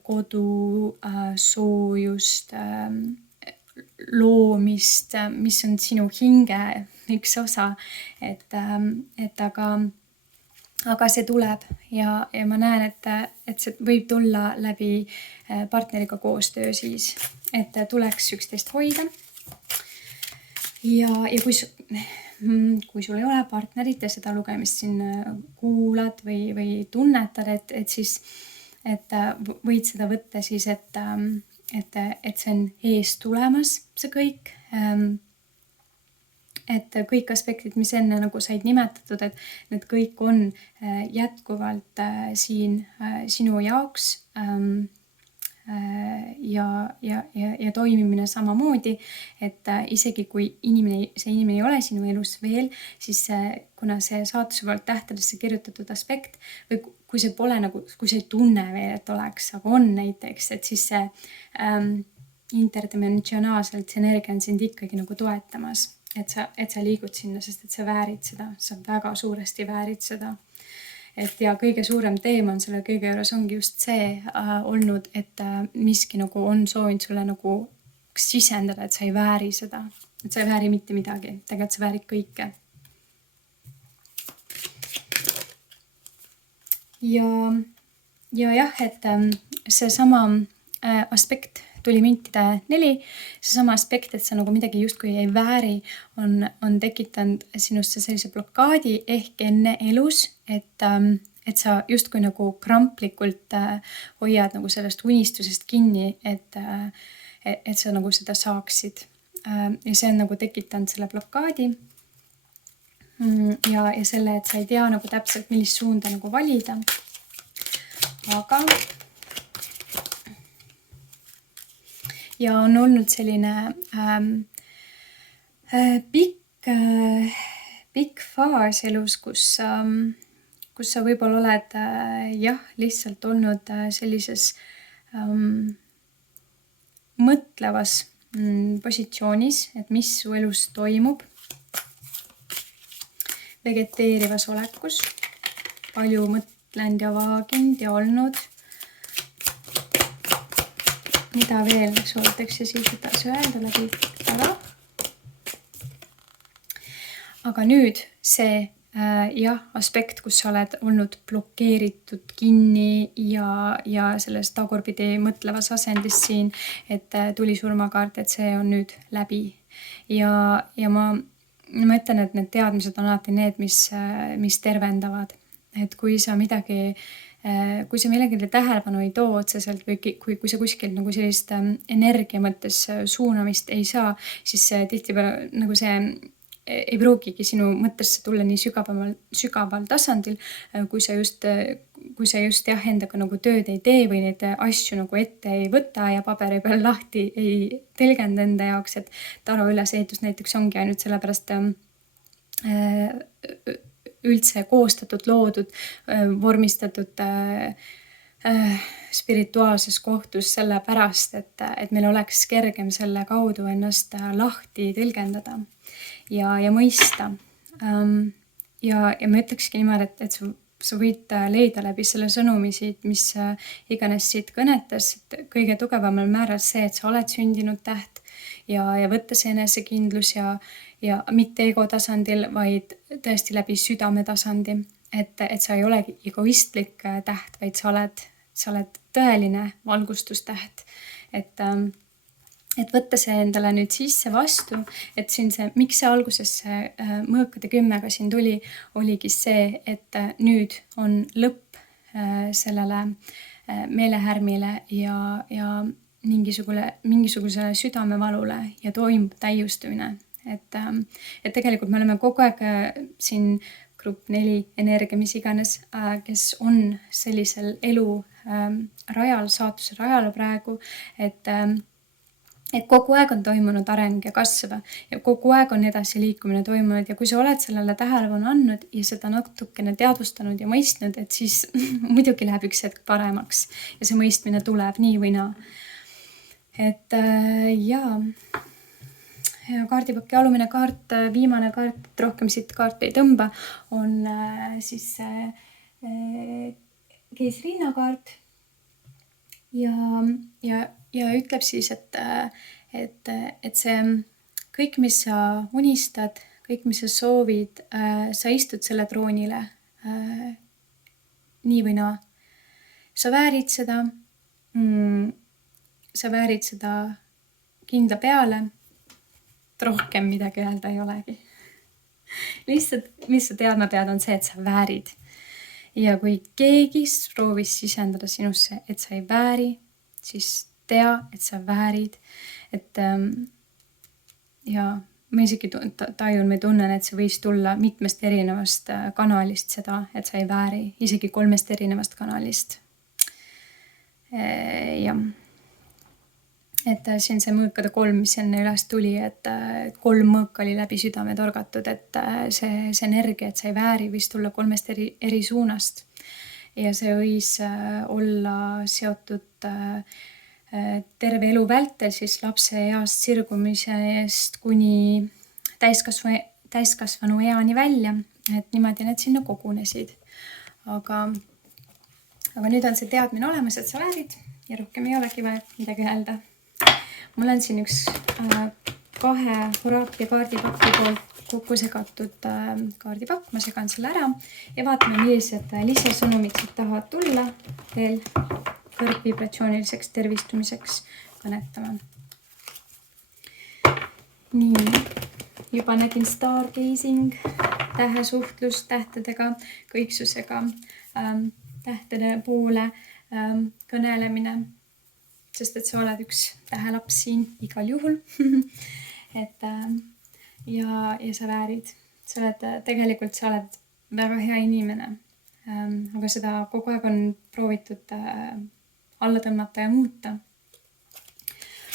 kodu, soojust, loomist, mis on sinu hinge üks osa, et aga see tuleb ja ma näen, et see võib tulla läbi partneriga koostöö siis, et tuleks üksteist hoida. Ja kui sul ei ole partnerit ja seda lugemist siin kuulad või tunnetad, et siis võid seda võtta siis, et see on ees tulemas, see kõik. Et kõik aspektid, mis enne nagu said nimetatud, et need kõik on jätkuvalt siin sinu jaoks ja toimimine samamoodi, et isegi kui see inimene ei ole sinu elus veel, siis kuna see saatuse poolt tähtedesse kirjutatud aspekt või kui see pole nagu, kui see ei tunne veel, et oleks, aga on näiteks, et siis see interdimensionaalselt see energia on sind ikkagi nagu toetamas. Et sa liigud sinna, sest et sa väärid seda, sa väga suuresti väärid seda. Et ja kõige suurem teema on selle kõige juures ongi just see olnud, et miski nagu on soovinud sulle nagu sisendada, et sa ei vääri seda. Et sa ei vääri mitte midagi, tegelikult sa väärid kõike. Ja jah, et see sama aspekt tuli müntide 4, see sama aspekt, et sa nagu midagi justkui ei vääri, on tekitanud sinusse sellise blokaadi ehk enne elus, et sa justkui nagu kramplikult hoiad nagu sellest unistusest kinni, et sa nagu seda saaksid. Ja see on nagu tekitanud selle blokaadi ja selle, et sa ei tea nagu täpselt, millist suunda nagu valida. Aga ja on olnud selline pikk faas elus, kus sa võib-olla oled lihtsalt olnud sellises mõtlevas positsioonis, et mis su elus toimub. Vegeteerivas olekus, palju mõtlenud ja vaaginud ja olnud. Mida veel soovitakse siis edasi öelda läbi ära. Aga nüüd see aspekt, kus sa oled olnud blokeeritud kinni ja selles tagurpidi mõtlevas asendis siin, et tuli surmakaart, et see on nüüd läbi. Ja ma ütlen, et need teadmised on alati need, mis tervendavad. Et kui sa millegile tähelepanu ei too otseselt või kui sa kuskil nagu sellist energia mõttes suunamist ei saa, siis tihtipeale nagu see ei pruugigi sinu mõttesse tulla nii sügaval tasandil, kui sa just endaga nagu tööd ei tee või neid asju nagu ette ei võta ja paberi peal lahti ei tõlgenda enda jaoks, et Taro ülesehitus näiteks ongi ainult sellepärast üldse koostatud, loodud, vormistatud spirituaalses kohtus sellepärast, et meil oleks kergem selle kaudu ennast lahti tõlgendada ja mõista. Ja ma ütlekski niimoodi, et sa võid leida läbi selle sõnumisid, mis iganes siit kõnetas, et kõige tugevamal määral see, et sa oled sündinud täht ja võtta see enesekindlus ja mitte ego tasandil, vaid tõesti läbi südame tasandi, et sa ei olegi egoistlik täht, vaid sa oled tõeline valgustustäht. Et võtta see endale nüüd sisse vastu, et siin miks see alguses mõõkade 10 siin tuli, oligi see, et nüüd on lõpp sellele meelehärmile ja mingisugusele südamevalule ja toimub täiustumine. Et tegelikult me oleme kogu aeg siin grupp 4 energia, mis iganes, kes on sellisel elu rajal, saatuse rajal praegu, Et kogu aeg on toimunud areng ja kasv ja kogu aeg on edasi liikumine toimunud ja kui sa oled sellele tähelepanu andnud ja seda natukene teadvustanud ja mõistnud, et siis muidugi läheb üks hetk paremaks ja see mõistmine tuleb nii või naa. Et jaa, kaardipaki alumine kaart, viimane kaart, rohkem siit kaarte ei tõmba, on siis keisrinna kaart ja ütleb siis, et see kõik, mis sa unistad, kõik, mis sa soovid, sa istud selle troonile nii või naa. Sa väärid seda, kindla peale, rohkem midagi öelda ei olegi. Lihtsalt, mis sa teadma pead, on see, et sa väärid. Ja kui keegi proovis sisendada sinusse, et sa ei vääri, siis tea, et sa väärid. Et ja ma isegi tajun või tunnen, et see võis tulla mitmest erinevast kanalist seda, et sa ei vääri, isegi 3 erinevast kanalist. Jah. Et siin see mõõkade 3, mis enne üles tuli, et 3 mõõk oli läbi südame torgatud, et see energia, et sa ei vääri, võis tulla 3 eri suunast. Ja see võis olla seotud terve elu vältel siis lapse east sirgumisest kuni täiskasvanu eani välja, et niimoodi need sinna kogunesid. Aga nüüd on see teadmine olemas, et sa väärid ja rohkem ei olegi vaja midagi öelda. Mul on siin üks 2 oraakli kaardipakki poolt kokku segatud kaardipakk, ma segan selle ära ja vaatame, millised lisasõnumid siit tahavad tulla veel kõrgvibratsiooniliseks tervistumiseks kõnetama. Nii, juba nägin stargazing, tähesuhtlus tähtedega, kõiksusega, tähtede poole kõnelemine, sest et sa oled üks tähelaps siin igal juhul. Et ja sa väärid. Tegelikult sa oled väga hea inimene, aga seda kogu aeg on proovitud alla tõmmata ja muuta.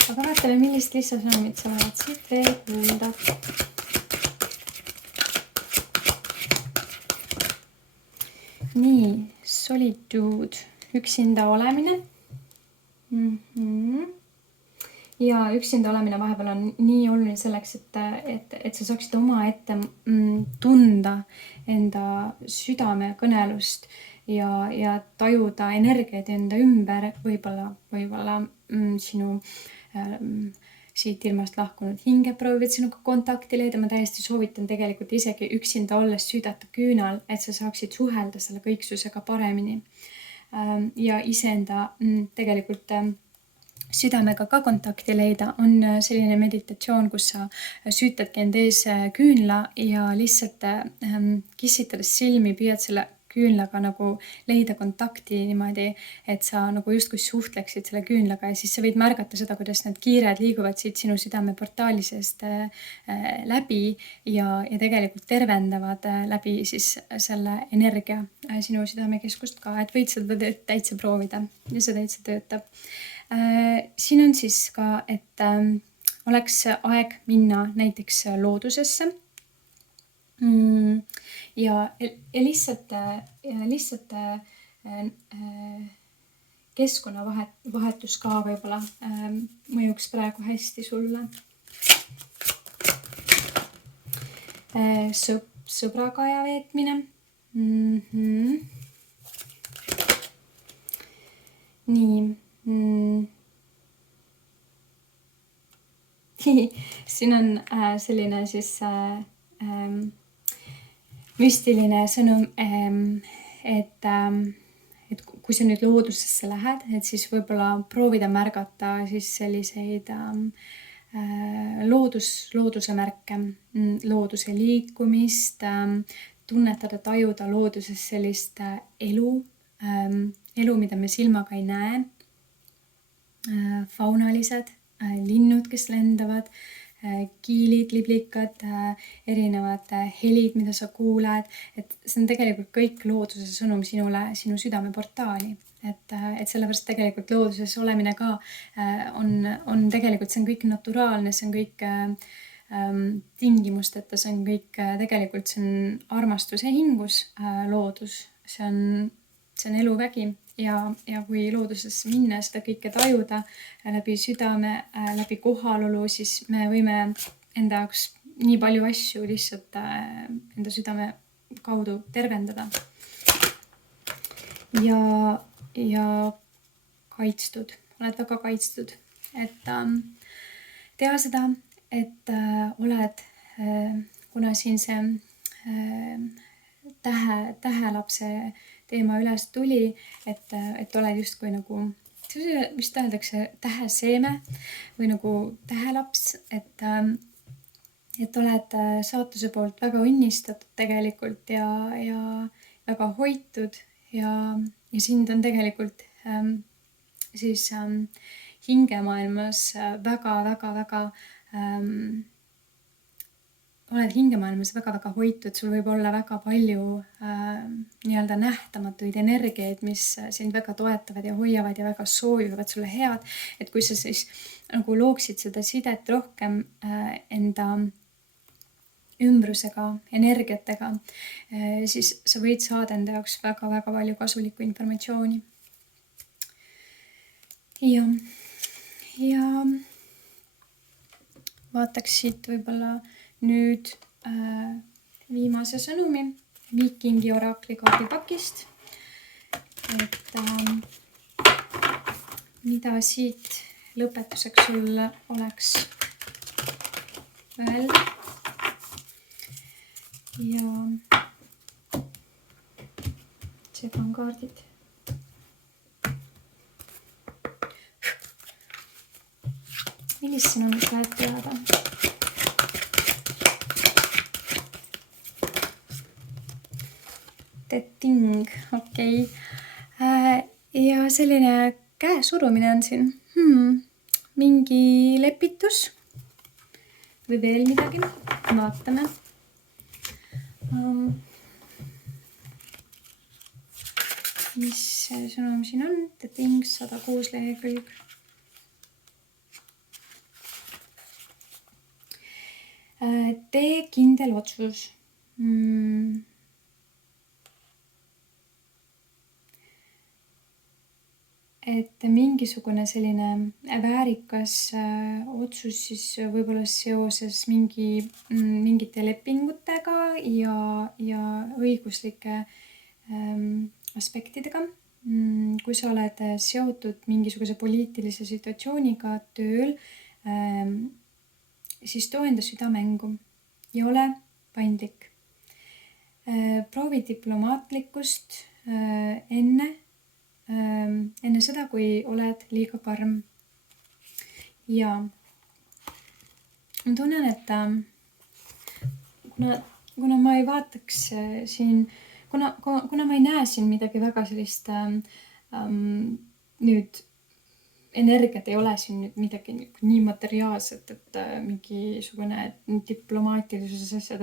Aga vaatame, millist lisasõnumit sa oled siit veel kuulda. Nii, solitude, üksinda olemine. Ja üksinda olemine vahepeal on nii oluline selleks, et sa saaksid oma ette tunda enda südame kõnelust ja tajuda energiaid enda ümber, võib-olla sinu siit ilmast lahkunud hinge proovivad sinuga kontakti leida. Ma täiesti soovitan tegelikult isegi üksinda olles süüdata küünal, et sa saaksid suhelda selle kõiksusega paremini. Ja iseenda tegelikult südamega ka kontakti leida on selline meditatsioon, kus sa süütadki enda ees küünla ja lihtsalt kissitades silmi püüad selle küünlaga nagu leida kontakti niimoodi, et sa nagu justkui suhtleksid selle küünlaga ja siis sa võid märgata seda, kuidas need kiired liiguvad siit sinu südame portaali seest läbi ja tegelikult tervendavad läbi siis selle energia sinu südamekeskust ka, et võid seda täitsa proovida ja see täitsa töötab. Siin on siis ka, et oleks aeg minna näiteks loodusesse ja lihtsalt keskkonnavahetus ka võib-olla mõjuks praegu hästi sulle. Sõbraga aja veetmine. Nii. Siin on selline siis müstiline sõnum, et kui sa nüüd loodusesse lähed, et siis võib-olla proovida märgata siis selliseid looduse märke, looduse liikumist, tunnetada, tajuda looduses sellist elu, mida me silmaga ei näe, faunalised, linnud, kes lendavad, kiilid, liblikad, erinevad helid, mida sa kuuled, et see on tegelikult kõik looduse sõnum sinule, sinu südameportaali. et sellepärast tegelikult looduses olemine ka on tegelikult, see on kõik naturaalne, see on kõik tingimusteta, see on kõik tegelikult, see on armastuse hingus loodus, see on eluvägi ja kui loodusesse minna, seda kõike tajuda läbi südame, läbi kohalolu, siis me võime enda jaoks nii palju asju lihtsalt enda südame kaudu tervendada. Ja kaitstud, oled väga kaitstud, et teha seda, et oled, kuna siin see tähelapse teema üles tuli, et oled justkui nagu, vist öeldakse täheseeme või nagu tähelaps, et oled saatuse poolt väga õnnistatud tegelikult ja väga hoitud ja sind on tegelikult siis hingemaailmas väga oled hingemaailmas väga hoitud, sul võib olla väga palju nii-öelda nähtamatuid energiaid, mis sind väga toetavad ja hoiavad ja väga soovivad sulle head, et kui sa siis nagu looksid seda sidet rohkem enda ümbrusega, energiatega, siis sa võid saada enda jaoks väga palju kasulikku informatsiooni. Ja vaataks siit võib-olla nüüd viimase sõnumi Viikingi orakli kaardipakist, et mida siit lõpetuseks sul oleks öelda. Ja segan kaardid. Millist sõnumit tahad teada? The Thing, okei. Ja selline käesurumine on siin. Mingi lepitus või veel midagi. Vaatame. Mis see sõnum siin on? The Thing 106 lehekülg. Tee kindel otsus. Et mingisugune selline väärikas otsus siis võib-olla seoses mingite lepingutega ja õiguslike aspektidega. Kui sa oled seotud mingisuguse poliitilise situatsiooniga tööl, siis too enda süda mängu ja ole paindlik. Proovi diplomaatlikkust enne seda, kui oled liiga karm. Ja ma tunnen, et kuna ma ei vaataks siin, kuna ma ei näe siin midagi väga sellist nüüd energiat ei ole siin nüüd midagi nii materiaalset, et mingisugune diplomaatilises asjad,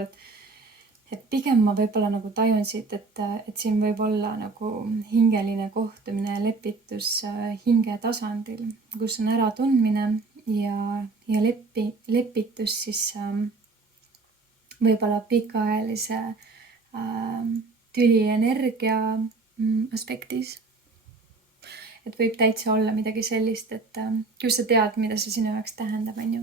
et pigem ma võib-olla nagu tajun siit, et siin võib olla nagu hingeline kohtumine, lepitus hinge tasandil, kus on äratundmine ja lepitus siis võib-olla pikaajalise tülienergia aspektis. Et võib täitsa olla midagi sellist, et kui sa tead, mida see sinu jaoks tähendab, on ju.